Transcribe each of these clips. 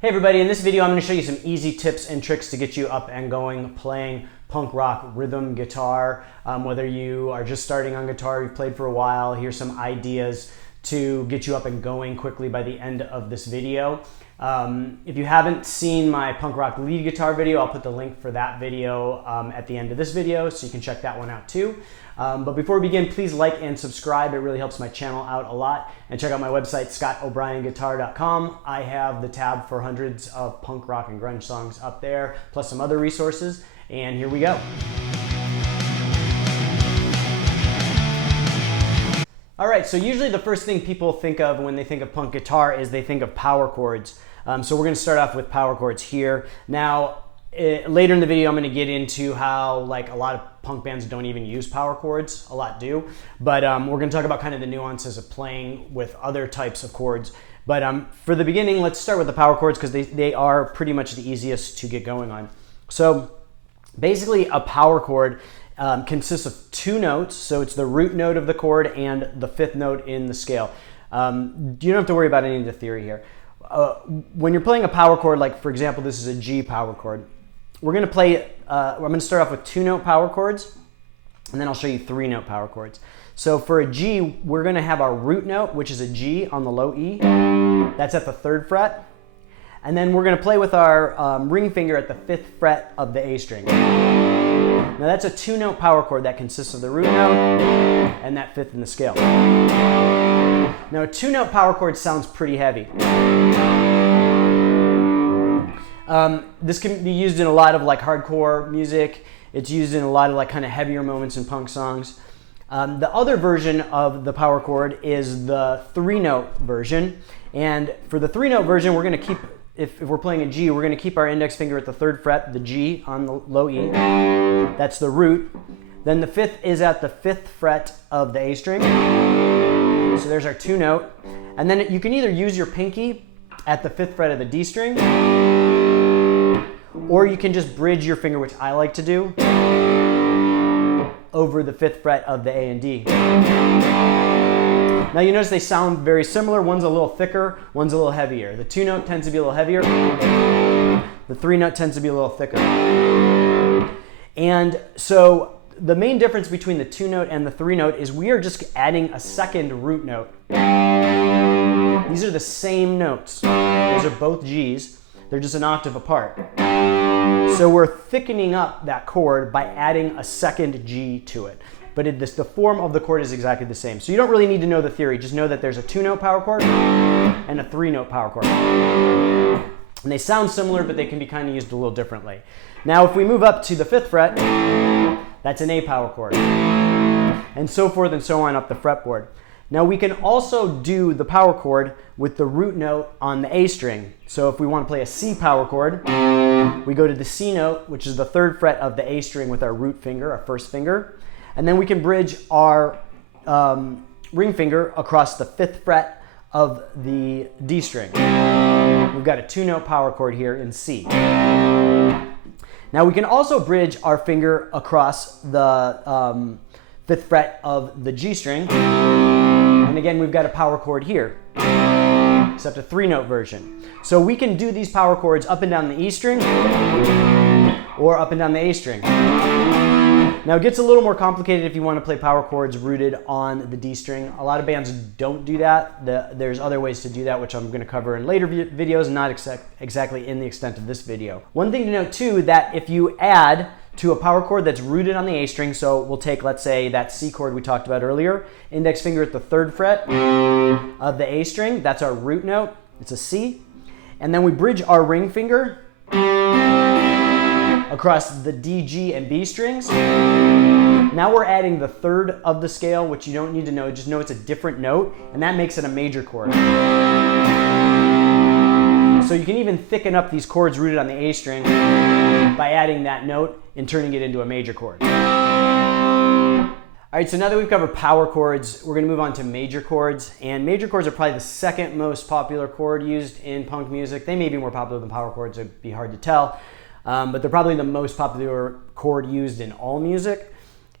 Hey everybody, in this video I'm going to show you some easy tips and tricks to get you up and going playing punk rock rhythm guitar. Whether you are just starting on guitar, you've played for a while, here's some ideas to get you up and going quickly by the end of this video. If you haven't seen my punk rock lead guitar video, I'll put the link for that video at the end of this video, so you can check that one out too. But before we begin, please like and subscribe. It really helps my channel out a lot. And check out my website, scottobryanguitar.com. I have the tab for hundreds of punk rock and grunge songs up there, plus some other resources. And here we go. All right, so usually the first thing people think of when they think of punk guitar is they think of power chords. So we're gonna start off with power chords here. Now, later in the video, I'm going to get into how a lot of punk bands don't even use power chords. A lot do. But we're going to talk about kind of the nuances of playing with other types of chords. But for the beginning, let's start with the power chords because they are pretty much the easiest to get going on. So basically, a power chord consists of two notes. So it's the root note of the chord and the fifth note in the scale. You don't have to worry about any of the theory here. When you're playing a power chord, like for example, this is a G power chord. We're going to play, I'm going to start off with two note power chords, and then I'll show you three note power chords. So for a G, we're going to have our root note, which is a G on the low E. That's at the 3rd fret. And then we're going to play with our ring finger at the 5th fret of the A string. Now that's a two note power chord that consists of the root note and that 5th in the scale. Now a two note power chord sounds pretty heavy. This can be used in a lot of hardcore music. It's used in a lot of kind of heavier moments in punk songs. The other version of the power chord is the 3-note version. And for the 3-note version, we're going to keep, if we're playing a G, we're going to keep our index finger at the 3rd fret, the G on the low E. That's the root. Then the 5th is at the 5th fret of the A string. So there's our 2-note. And then you can either use your pinky at the 5th fret of the D string, or you can just bridge your finger, which I like to do, over the 5th fret of the A and D. Now you notice they sound very similar. One's a little thicker, one's a little heavier. The 2-note tends to be a little heavier. The 3-note tends to be a little thicker. And so the main difference between the 2-note and the 3-note is we are just adding a second root note. These are the same notes. Those are both G's. They're just an octave apart. So we're thickening up that chord by adding a second G to it. But the form of the chord is exactly the same. So you don't really need to know the theory. Just know that there's a 2-note power chord and a 3-note power chord. And they sound similar, but they can be kind of used a little differently. Now if we move up to the 5th fret, that's an A power chord. And so forth and so on up the fretboard. Now we can also do the power chord with the root note on the A string. So if we want to play a C power chord, we go to the C note, which is the 3rd fret of the A string with our root finger, our first finger. And then we can bridge our ring finger across the 5th fret of the D string. We've got a 2-note power chord here in C. Now we can also bridge our finger across the 5th fret of the G string. And again, we've got a power chord here, except a 3-note version. So we can do these power chords up and down the E string or up and down the A string. Now it gets a little more complicated if you want to play power chords rooted on the D string. A lot of bands don't do that. There's other ways to do that, which I'm going to cover in later videos, not exactly in the extent of this video. One thing to note too, that if you add to a power chord that's rooted on the A string, so we'll take, let's say, that C chord we talked about earlier, index finger at the 3rd fret of the A string, that's our root note, it's a C, and then we bridge our ring finger across the D, G, and B strings. Now we're adding the 3rd of the scale, which you don't need to know, just know it's a different note, and that makes it a major chord. So you can even thicken up these chords rooted on the A string by adding that note and turning it into a major chord. All right, so now that we've covered power chords, we're going to move on to major chords. And major chords are probably the second most popular chord used in punk music. They may be more popular than power chords, it'd be hard to tell. But they're probably the most popular chord used in all music.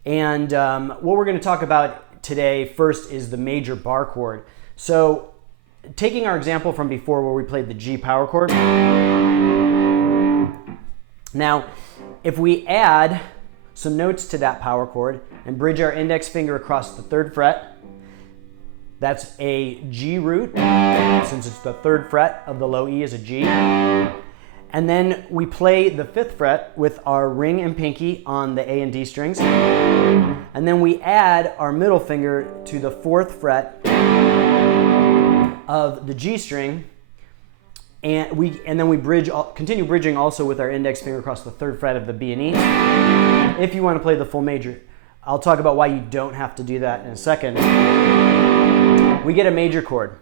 And what we're going to talk about today first is the major bar chord. So taking our example from before where we played the G power chord. Now, if we add some notes to that power chord and bridge our index finger across the 3rd fret, that's a G root, since it's the 3rd fret of the low E is a G. And then we play the 5th fret with our ring and pinky on the A and D strings. And then we add our middle finger to the 4th fret of the G string. And then we continue bridging also with our index finger across the 3rd fret of the B and E. If you want to play the full major, I'll talk about why you don't have to do that in a second. We get a major chord.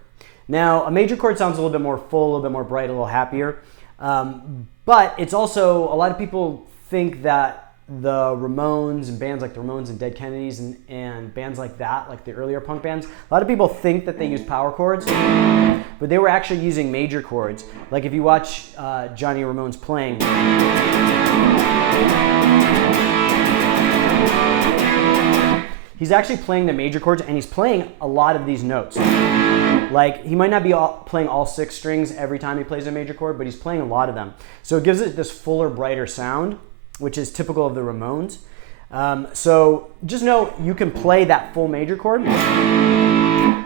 Now, a major chord sounds a little bit more full, a little bit more bright, a little happier. But it's also, a lot of people think that the Ramones and bands like the Ramones and Dead Kennedys and bands like that, like the earlier punk bands, a lot of people think that they use power chords, but they were actually using major chords. Like if you watch Johnny Ramone's playing, he's actually playing the major chords and he's playing a lot of these notes. Like he might not be playing all 6 strings every time he plays a major chord, but he's playing a lot of them. So it gives it this fuller, brighter sound, which is typical of the Ramones. So just know you can play that full major chord.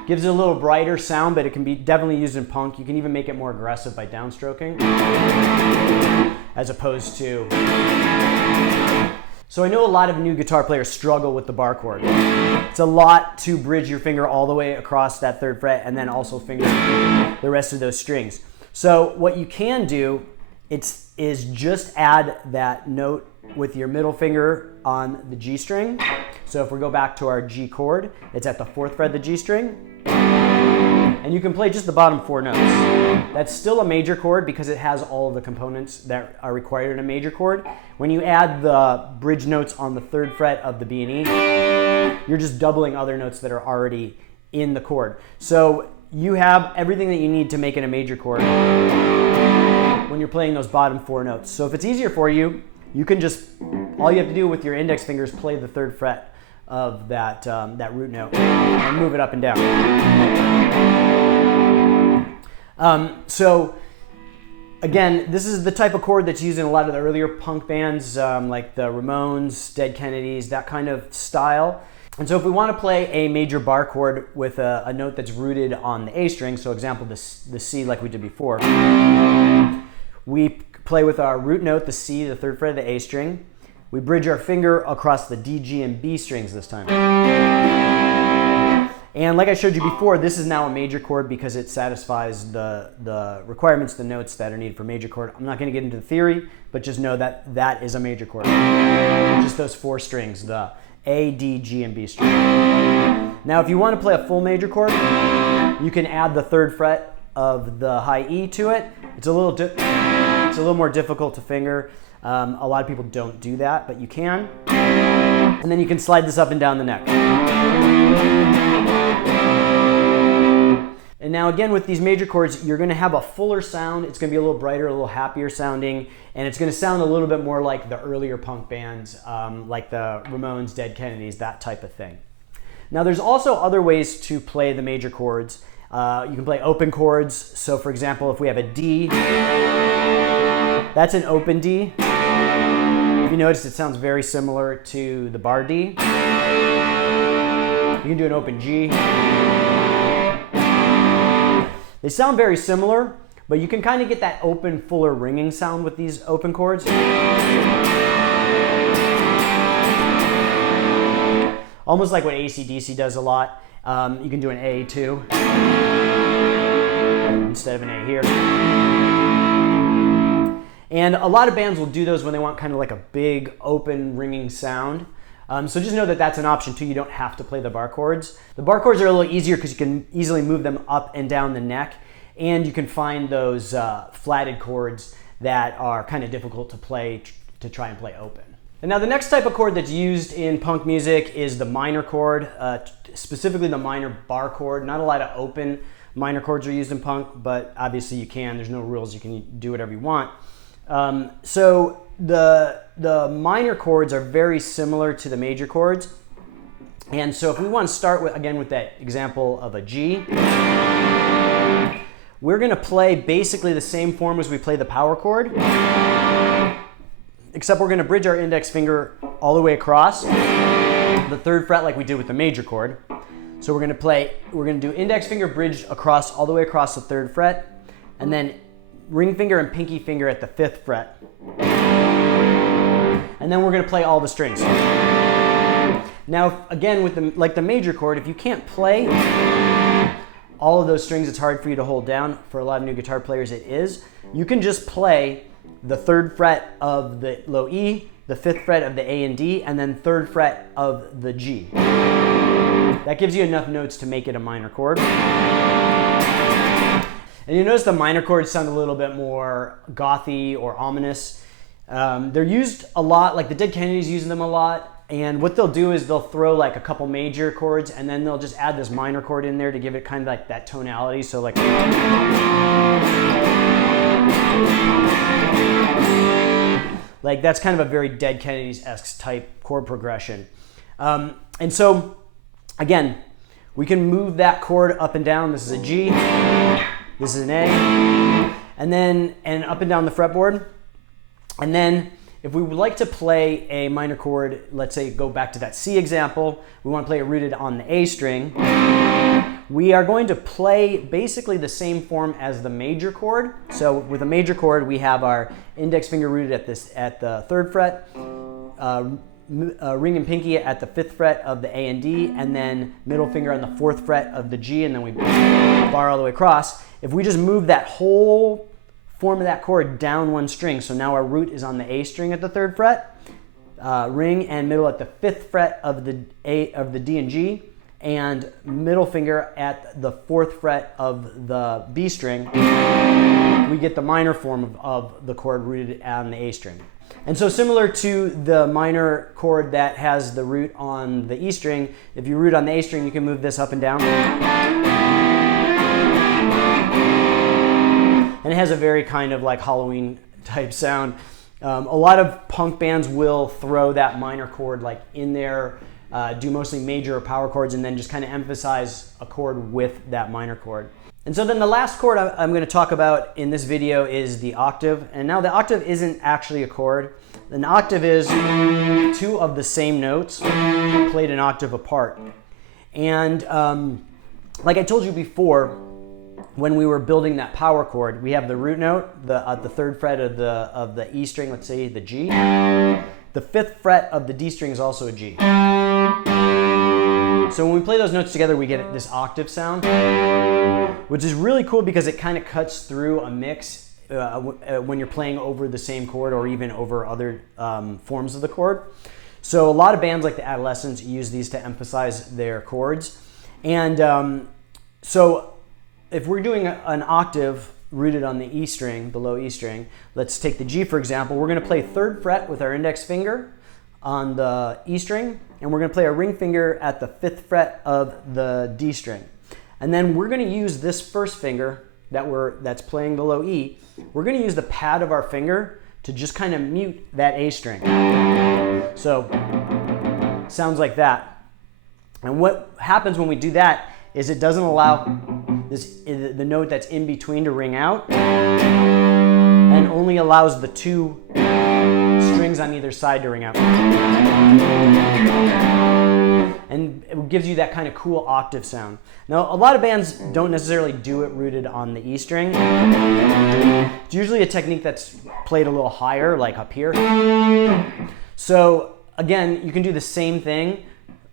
Gives it a little brighter sound, but it can be definitely used in punk. You can even make it more aggressive by downstroking, as opposed to... So I know a lot of new guitar players struggle with the bar chord. It's a lot to bridge your finger all the way across that 3rd fret and then also finger the rest of those strings. So what you can do is just add that note with your middle finger on the G string. So if we go back to our G chord, it's at the 4th fret of the G string. And you can play just the bottom 4 notes. That's still a major chord because it has all of the components that are required in a major chord. When you add the bridge notes on the 3rd fret of the B and E, you're just doubling other notes that are already in the chord. So you have everything that you need to make it a major chord when you're playing those bottom 4 notes. So if it's easier for you, you can just, all you have to do with your index fingers, play the 3rd fret of that root note and move it up and down. So again, this is the type of chord that's used in a lot of the earlier punk bands, like the Ramones, Dead Kennedys, that kind of style. And so if we want to play a major bar chord with a note that's rooted on the A string, so example, the C like we did before, we play with our root note, the C, the 3rd fret of the A string. We bridge our finger across the D, G, and B strings this time. And like I showed you before, this is now a major chord because it satisfies the requirements, the notes that are needed for major chord. I'm not going to get into the theory, but just know that that is a major chord. Just those 4 strings, the A, D, G, and B string. Now if you want to play a full major chord, you can add the 3rd fret of the high E to it. It's a little more difficult to finger. A lot of people don't do that, but you can. And then you can slide this up and down the neck. And now again, with these major chords, you're going to have a fuller sound. It's going to be a little brighter, a little happier sounding, and it's going to sound a little bit more like the earlier punk bands, like the Ramones, Dead Kennedys, that type of thing. Now there's also other ways to play the major chords. You can play open chords. So for example, if we have a D, that's an open D. If you notice, it sounds very similar to the bar D. You can do an open G. They sound very similar, but you can kind of get that open, fuller ringing sound with these open chords. Almost like what AC/DC does a lot. You can do an A too, instead of an A here. And a lot of bands will do those when they want kind of like a big, open, ringing sound. So just know that that's an option too. You don't have to play the bar chords. The bar chords are a little easier because you can easily move them up and down the neck, and you can find those flatted chords that are kind of difficult to play to try and play open. And now the next type of chord that's used in punk music is the minor chord, specifically the minor bar chord. Not a lot of open minor chords are used in punk, but obviously you can. There's no rules. You can do whatever you want. So the minor chords are very similar to the major chords. And so if we want to start with, again, with that example of a G, we're going to play basically the same form as we play the power chord, except we're going to bridge our index finger all the way across the 3rd fret like we did with the major chord. So we're going to do index finger bridged across all the way across the 3rd fret, and then ring finger and pinky finger at the 5th fret. And then we're going to play all the strings. Now, again, with the major chord, if you can't play all of those strings, it's hard for you to hold down. For a lot of new guitar players, it is. You can just play the 3rd fret of the low E, the 5th fret of the A and D, and then 3rd fret of the G. That gives you enough notes to make it a minor chord. And you notice the minor chords sound a little bit more gothy or ominous. They're used a lot, like the Dead Kennedys use them a lot. And what they'll do is they'll throw like a couple major chords, and then they'll just add this minor chord in there to give it kind of like that tonality. So like that's kind of a very Dead Kennedys-esque type chord progression. And so again, we can move that chord up and down. This is a G, this is an A, and up and down the fretboard. And then if we would like to play a minor chord, let's say go back to that C example, we want to play it rooted on the A string, we are going to play basically the same form as the major chord. So with a major chord, we have our index finger rooted at the 3rd fret, ring and pinky at the 5th fret of the A and D, and then middle finger on the 4th fret of the G, and then we bar all the way across. If we just move that whole form of that chord down one string, so now our root is on the A string at the 3rd fret, ring and middle at the 5th fret of the D and G, and middle finger at the 4th fret of the B string, we get the minor form of the chord rooted on the A string. And so similar to the minor chord that has the root on the E string, if you root on the A string, you can move this up and down. And it has a very kind of like Halloween type sound. A lot of punk bands will throw that minor chord like in there, do mostly major or power chords, and then just kind of emphasize a chord with that minor chord. And so then the last chord I'm going to talk about in this video is the octave. And now the octave isn't actually a chord. An octave is two of the same notes played an octave apart. And like I told you before, when we were building that power chord, we have the root note, the 3rd fret of the E string, let's say the G. The 5th fret of the D string is also a G. So when we play those notes together, we get this octave sound, which is really cool because it kind of cuts through a mix when you're playing over the same chord or even over other forms of the chord. So a lot of bands like the Adolescents use these to emphasize their chords. And so if we're doing an octave rooted on the E string, the low E string, let's take the G for example. We're going to play 3rd fret with our index finger on the E string, and we're going to play a ring finger at the 5th fret of the D string. And then we're going to use this first finger that's playing the low E. We're going to use the pad of our finger to just kind of mute that A string. So sounds like that. And what happens when we do that is it doesn't allow the note that's in between to ring out, and only allows the two strings on either side to ring out. And it gives you that kind of cool octave sound. Now, a lot of bands don't necessarily do it rooted on the E string. It's usually a technique that's played a little higher, like up here. So again, you can do the same thing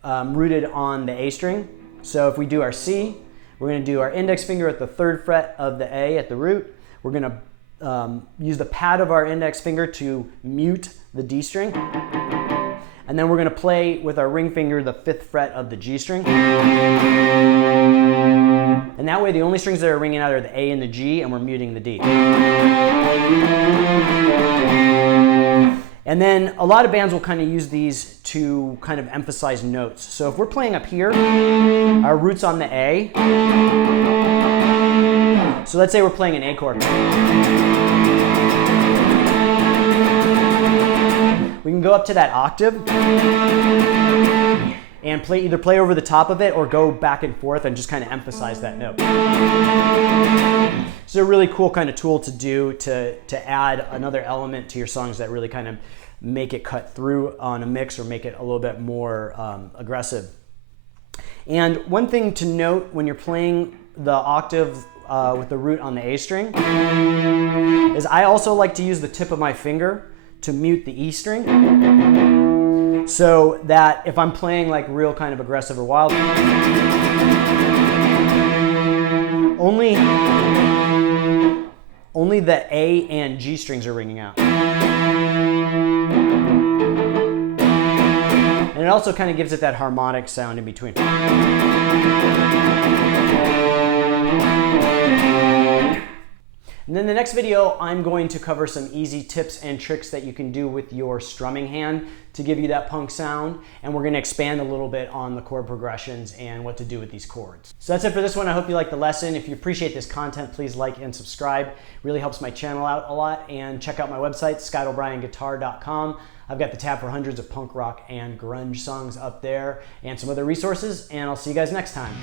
rooted on the A string. So if we do our C, we're going to do our index finger at the 3rd fret of the A at the root. We're going to use the pad of our index finger to mute the D string. And then we're going to play with our ring finger the 5th fret of the G string. And that way the only strings that are ringing out are the A and the G, and we're muting the D. And then a lot of bands will kind of use these to kind of emphasize notes. So if we're playing up here, our root's on the A. So let's say we're playing an A chord. We can go up to that octave, and either play over the top of it or go back and forth and just kind of emphasize that note. It's a really cool kind of tool to do to add another element to your songs that really kind of make it cut through on a mix or make it a little bit more aggressive. And one thing to note when you're playing the octave with the root on the A string is I also like to use the tip of my finger to mute the E string, so that if I'm playing like real kind of aggressive or wild, only the A and G strings are ringing out. And it also kind of gives it that harmonic sound in between. And then the next video, I'm going to cover some easy tips and tricks that you can do with your strumming hand to give you that punk sound. And we're going to expand a little bit on the chord progressions and what to do with these chords. So that's it for this one. I hope you liked the lesson. If you appreciate this content, please like and subscribe. It really helps my channel out a lot. And check out my website, ScottO'BrienGuitar.com. I've got the tab for hundreds of punk rock and grunge songs up there and some other resources. And I'll see you guys next time.